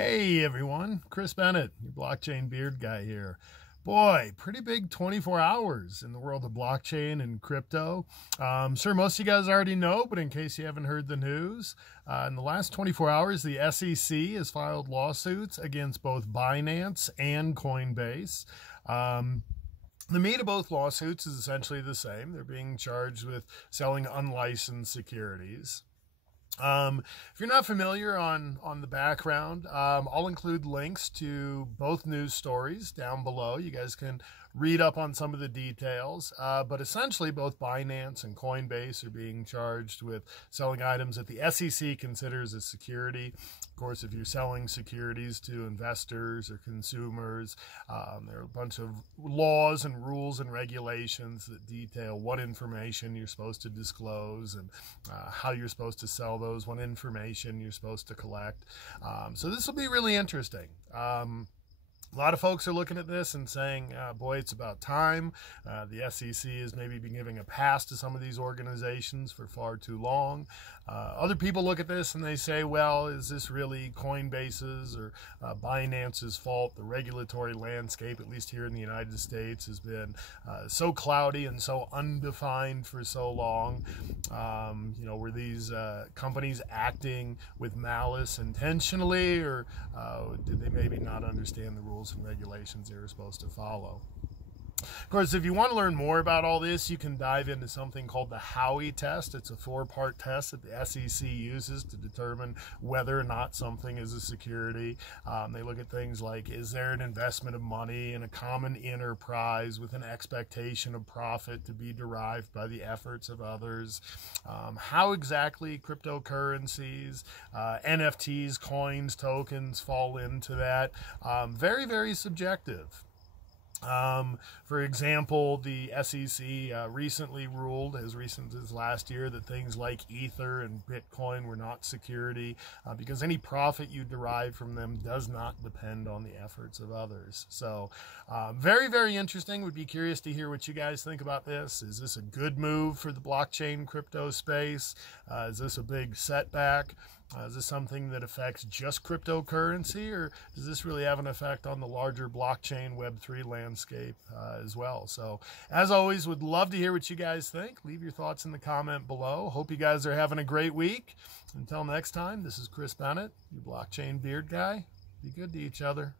Hey everyone, Chris Bennett, your blockchain beard guy here. Boy, pretty big 24 hours in the world of blockchain and crypto. I'm sure most of you guys already know, but in case you haven't heard the news, in the last 24 hours, the SEC has filed lawsuits against both Binance and Coinbase. The meat of both lawsuits is essentially the same. They're being charged with selling unlicensed securities. If you're not familiar on the background, I'll include links to both news stories down below. You guys can read up on some of the details, but essentially both Binance and Coinbase are being charged with selling items that the SEC considers a security. Of course, if you're selling securities to investors or consumers, there are a bunch of laws and rules and regulations that detail what information you're supposed to disclose and how you're supposed to sell those, what information you're supposed to collect. So this will be really interesting. A lot of folks are looking at this and saying, boy, it's about time. The SEC has maybe been giving a pass to some of these organizations for far too long. Other people look at this and they say, well, is this really Coinbase's or Binance's fault? The regulatory landscape, at least here in the United States, has been so cloudy and so undefined for so long. Were these companies acting with malice intentionally, or did they maybe not understand the rules and regulations they were supposed to follow? Of course, if you want to learn more about all this, you can dive into something called the Howey test. It's a 4-part test that the SEC uses to determine whether or not something is a security. They look at things like, is there an investment of money in a common enterprise with an expectation of profit to be derived by the efforts of others? How exactly cryptocurrencies, NFTs, coins, tokens fall into that? Very, very subjective. For example, the SEC recently ruled, as recent as last year, that things like Ether and Bitcoin were not security because any profit you derive from them does not depend on the efforts of others. So very, very interesting. Would be curious to hear what you guys think about this. Is this a good move for the blockchain crypto space? Is this a big setback? Is this something that affects just cryptocurrency, or does this really have an effect on the larger blockchain Web3 landscape as well? So, as always, would love to hear what you guys think. Leave your thoughts in the comment below. Hope you guys are having a great week. Until next time, this is Chris Bennett, your blockchain beard guy. Be good to each other.